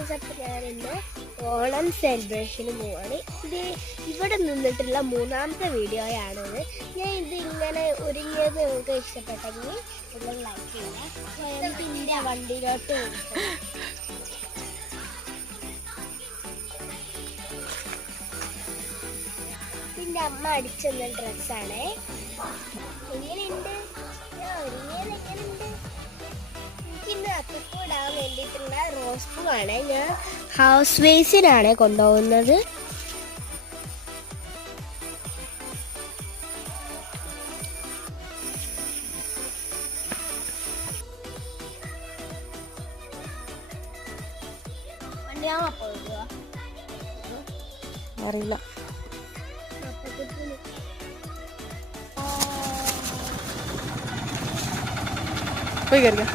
Guys, അപ്പം ഞാനിന്ന് ഓണം സെലിബ്രേഷന് പോവാണ്. ഇത് ഇവിടെ നിന്നിട്ടുള്ള 3ാമത്തെ വീഡിയോയാണിത്. ഞാൻ ഇത് ഇങ്ങനെ ഒരുങ്ങിയത് നിങ്ങൾക്ക് ഇഷ്ടപ്പെട്ടെങ്കിൽ എല്ലാം ലൈക്ക് ചെയ്യുക. പിന്നെ വണ്ടിയിലോട്ട് പിന്നെ അമ്മ അടിച്ചെന്ന ഡ്രസ്സാണ്. എങ്ങനെയുണ്ട്? എങ്ങനെയുണ്ട്? എനിക്കിന്ന് അപ്പൂടാൻ വേണ്ടിയിട്ടുള്ള റോസ് പൂവാണ്. ഞാൻ ഹൗസ് വേസിനാണ് കൊണ്ടുപോകുന്നത്. അറിയില്ല. പോയി കയറിക്കാം.